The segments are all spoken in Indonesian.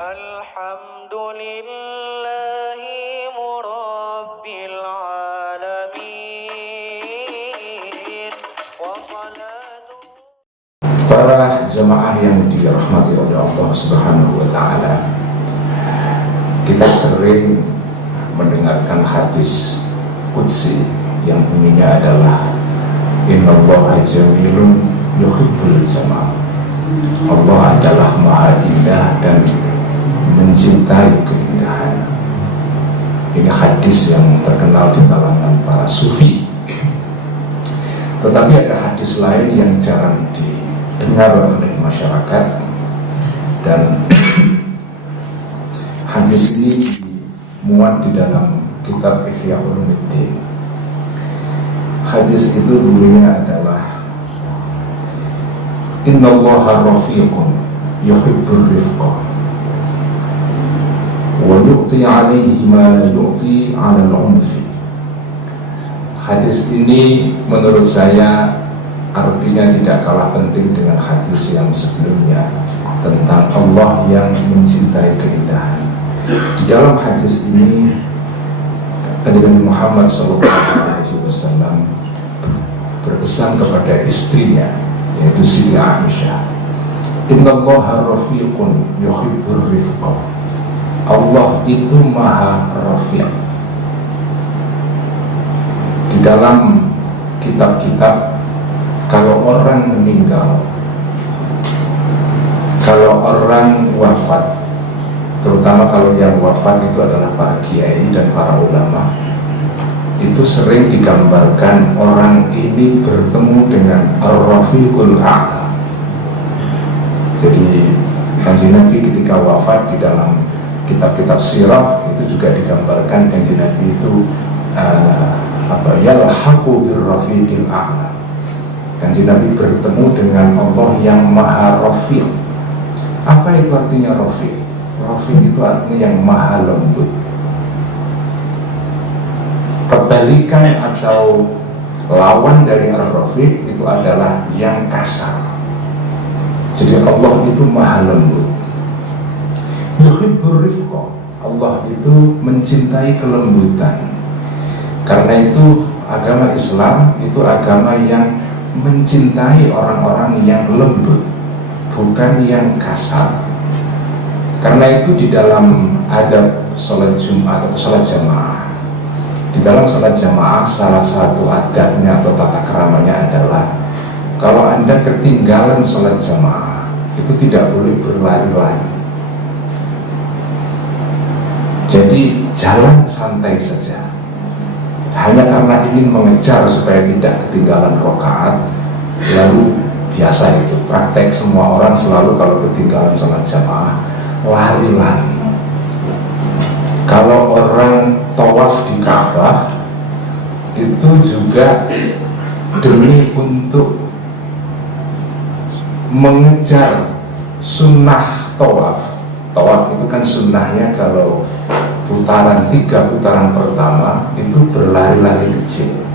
Alhamdulillahi Rabbil Alamin. Para jemaah yang dirahmati oleh Allah Subhanahu wa Ta'ala, kita sering mendengarkan hadis qudsi yang bunyinya adalah Innallaha jamilun yuhibbul jamal. Allah adalah maha indah dan mencintai keindahan. Ini hadis yang terkenal di kalangan para sufi. Tetapi ada hadis lain yang jarang didengar oleh masyarakat, dan hadis ini dimuat di dalam kitab Ihya Ulumuddin. Hadis itu bunyinya adalah Innallaha rafiqun yuhibbur rifqa wa yu'ti 'alaihi ma la yu'ti 'alal 'unfi. Hadis ini menurut saya artinya tidak kalah penting dengan hadis yang sebelumnya tentang Allah yang mencintai keindahan. Di dalam hadis ini Nabi Muhammad SAW berpesan kepada istrinya, yaitu Siti Aisyah, Innallaha rafiqun yuhibbur rifqa. Allah itu maha rafiq. Di dalam kitab-kitab, kalau orang meninggal, kalau orang wafat, terutama kalau yang wafat itu adalah para kiai dan para ulama, itu sering digambarkan orang ini bertemu dengan Ar-Rafiqul A'la. Jadi Kanjeng Nabi ketika wafat, di dalam kitab-kitab sirah itu juga digambarkan Kanjeng Nabi itu yalhaqu bir-rafiqil a'la. Kanjeng Nabi bertemu dengan Allah yang maha rafiq. Apa itu artinya rafiq? Rafiq itu artinya yang maha lembut. Kebalikan atau lawan dari ar-rafiq itu adalah yang kasar. Jadi Allah itu maha lembut. Yuhibbur rifqa, Allah itu mencintai kelembutan. Karena itu agama Islam itu agama yang mencintai orang-orang yang lembut, bukan yang kasar. Karena itu di dalam adab sholat Jumat atau sholat jamaah, di dalam sholat jamaah salah satu adabnya atau tata keramanya adalah kalau Anda ketinggalan sholat jamaah itu tidak boleh berlari-lari. Jadi jalan santai saja, hanya karena ingin mengejar supaya tidak ketinggalan rakaat. Lalu biasa itu praktek semua orang selalu kalau ketinggalan sholat jamaah lari-lari. Kalau orang tawaf di Ka'bah itu juga demi untuk mengejar sunnah tawaf. Tawaf itu kan sunnahnya kalau putaran 3 putaran pertama itu berlari-lari kecil.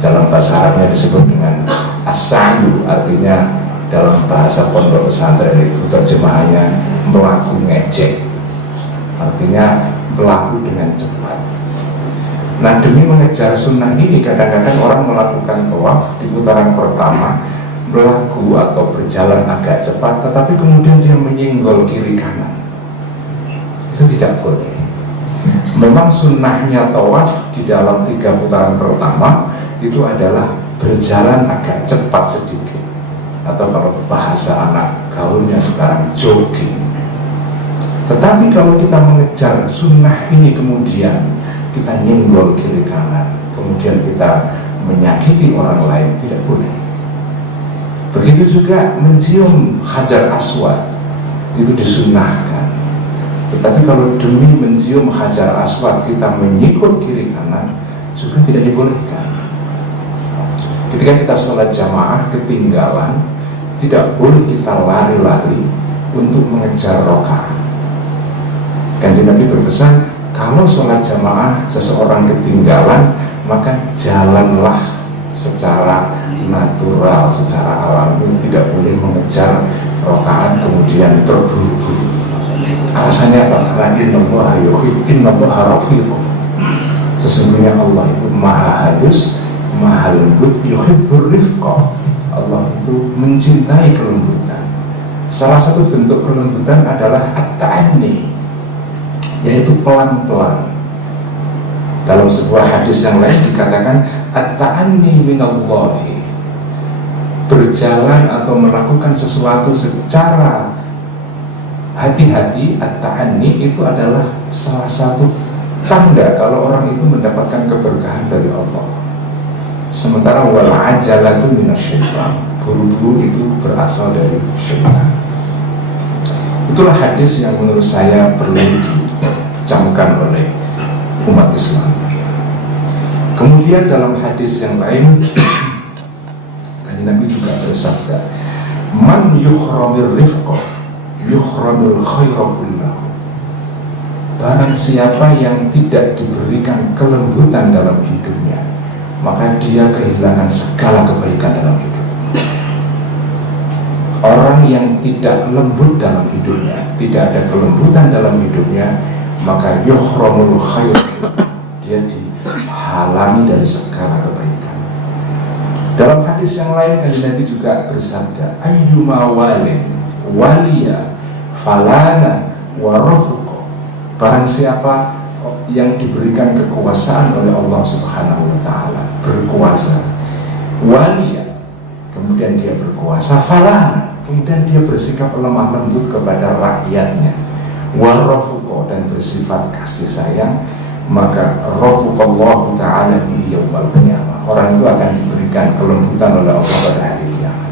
Dalam bahasa Arabnya disebut dengan as-sa'yu, artinya dalam bahasa pondok pesantren itu terjemahannya melaku ngejek, artinya berlaku dengan cepat. Nah, demi mengejar sunnah ini kadang-kadang orang melakukan tawaf di putaran pertama berlaku atau berjalan agak cepat, tetapi kemudian dia menyinggol kiri kanan. Itu tidak boleh. Memang sunnahnya tawaf di dalam 3 putaran pertama itu adalah berjalan agak cepat sedikit, atau kalau bahasa anak gaulnya sekarang jogging. Tetapi kalau kita mengejar sunnah ini kemudian kita nyenggol kiri kanan, kemudian kita menyakiti orang lain, tidak boleh. Begitu juga mencium Hajar Aswad, itu disunnahkan. Tetapi kalau demi mencium Hajar Aswad kita menyikut kiri kanan, juga tidak dibolehkan. Ketika kita sholat jamaah ketinggalan, tidak boleh kita lari-lari untuk mengejar rakaat. Kanjeng Nabi berpesan, kalau sholat jamaah seseorang ketinggalan, maka jalanlah secara natural, secara alami, tidak boleh mengejar rakaat kemudian terburu-buru. Alasannya apa? Karena innallaha rafiqun. Sesungguhnya Allah itu maha halus, maha lembut, yuhibbur rifqa. Allah itu mencintai kelembutan. Salah satu bentuk kelembutan adalah at-ta'anni, yaitu pelan-pelan. Dalam sebuah hadis yang lain dikatakan at-ta'anni minallahi, berjalan atau melakukan sesuatu secara hati-hati. At-ta'anni itu adalah salah satu tanda kalau orang itu mendapatkan keberkahan dari Allah. Sementara wal ajalatu minasyaitan, buru-buru itu berasal dari syaitan. Itulah hadis yang menurut saya perlu dicamkan oleh umat Islam. Kemudian dalam hadis yang lain Nabi juga bersabda, man yukhramir rifqa yukhramil khaira kullahu. Barang siapa yang tidak diberikan kelembutan dalam hidupnya, maka dia kehilangan segala kebaikan dalam hidup. Orang yang tidak lembut dalam hidupnya, tidak ada kelembutan dalam hidupnya, maka yukhramul khair, dia dihalangi dari segala kebaikan. Dalam hadis yang lain Nabi juga bersabda, ayyuma walin waliya falana warafuqa. Barang siapa yang diberikan kekuasaan oleh Allah Subhanahu wa ta'ala, berkuasa, waliya, kemudian dia berkuasa, falana, kemudian dia bersikap lemah lembut kepada rakyatnya, warafuqa, dan bersifat kasih sayang, maka rafuqallahu ta'ala bihi yaumal qiyamah. Orang itu akan diberikan kelembutan oleh Allah pada hari kiamat.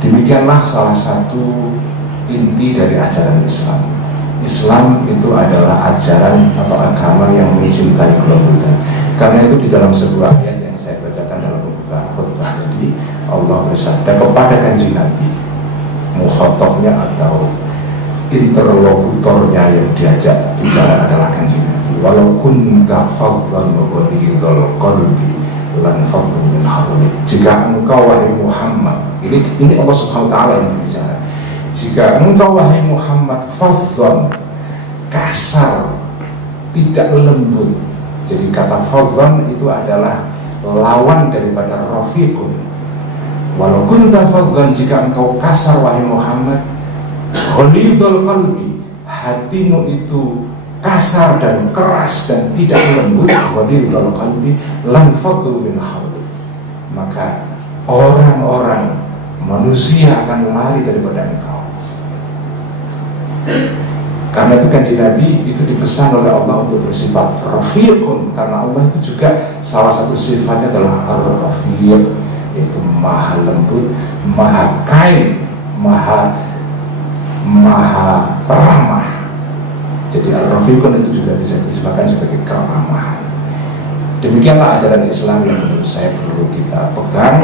Demikianlah salah satu inti dari ajaran Islam. Islam itu adalah ajaran atau agama yang mencintai kelembutan. Karena itu di dalam sebuah ayat yang saya bacakan dalam pembukaan khutbah tadi, Allah bersabda kepada Kanjeng Nabi, mukhatabnya atau interlokutornya yang diajak bicara adalah Kanjeng Nabi. Walau kunta faddan ghalidhal qalbi lan faddu min hawlik. Jika engkau wahai Muhammad, ini Allah Subhanahu wa ta'ala yang berbicara. Jika engkau wahai Muhammad faddan, kasar, tidak lembut. Jadi kata faddan itu adalah lawan daripada rafiqun. Walau kunta faddan, jika engkau kasar wahai Muhammad, ghalidhal qalbi, hatimu itu kasar dan keras dan tidak lembut, ghalidhal qalbi lan faddu min hawlik, maka orang-orang manusia akan lari daripada engkau. Karena itu Kanjeng Nabi itu dipesan oleh Allah untuk bersifat rafiqun, karena Allah itu juga salah satu sifatnya adalah ar-rafiq, yaitu maha lembut, maha kain, maha ramah. Jadi ar-rafiqun itu juga bisa disebutkan sebagai keramahan. Demikianlah ajaran Islam yang menurut saya perlu kita pegang.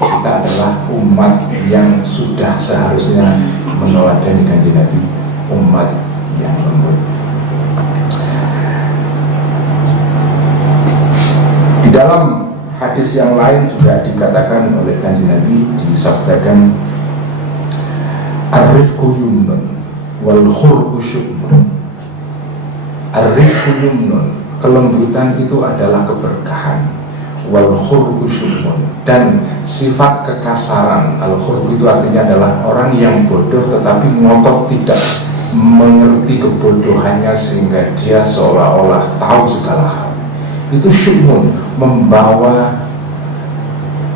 Kita adalah umat yang sudah seharusnya meneladani Kanjeng Nabi, umat yang lembut. Di dalam hadis yang lain juga dikatakan oleh Kanjeng Nabi, disabdakan ar-rifqu yumnun wal khurqu syu'mun. Ar-rifqu yumnun, kelembutan itu adalah keberkahan, wal khurqu syu'mun, dan sifat kekasaran. Al-khurqu itu artinya adalah orang yang bodoh tetapi ngotot tidak mengerti kebodohannya sehingga dia seolah-olah tahu segala hal. Itu syu'mun, membawa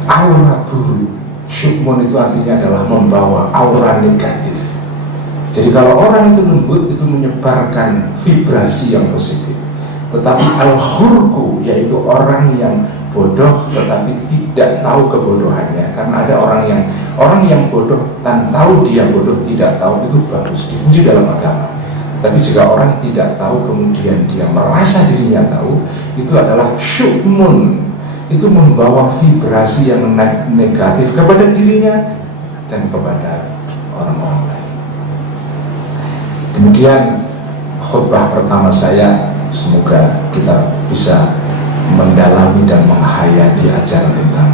aura buruk. Syu'mun itu artinya adalah membawa aura negatif. Jadi kalau orang itu lembut, itu menyebarkan vibrasi yang positif. Tetapi al-khurqu, yaitu orang yang bodoh tetapi tidak tahu kebodohannya. Karena ada orang yang bodoh dan tahu dia bodoh, tidak tahu, itu bagus, dipuji dalam agama. Tapi jika orang tidak tahu kemudian dia merasa dirinya tahu, itu adalah syu'mun. Itu membawa vibrasi yang negatif kepada dirinya dan kepada orang-orang lain. Demikian khutbah pertama saya. Semoga kita bisa mendalami dan menghayati ajaran tentang